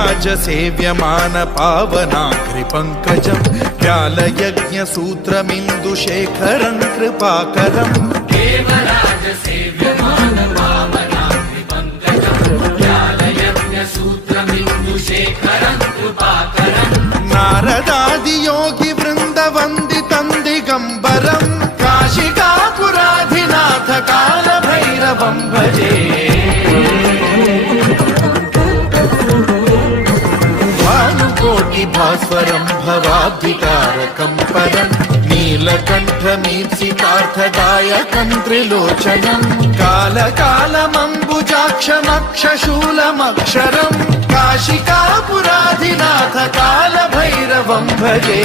देवराज सेव्यमान पावनाघ्रिपङ्कजं व्यालयज्ञसूत्रमिन्दुशेखरं कृपाकरं देवराज सेव्यमान पावनाघ्रिपङ्कजं व्यालयज्ञसूत्रमिन्दुशेखरं कृपाकरं नारदादियोगि वृन्दवन्दितं दिगम्बरं काशिकापुराधिनाथ कालभैरवं भजे भास्वरं भवाब्धिकारकं परं नीलकण्ठमीप्सितार्थदायकं त्रिलोचनं कालकालमम्बुजाक्षमक्षशूलमक्षरं काशिकापुराधिनाथ कालभैरवं भजे।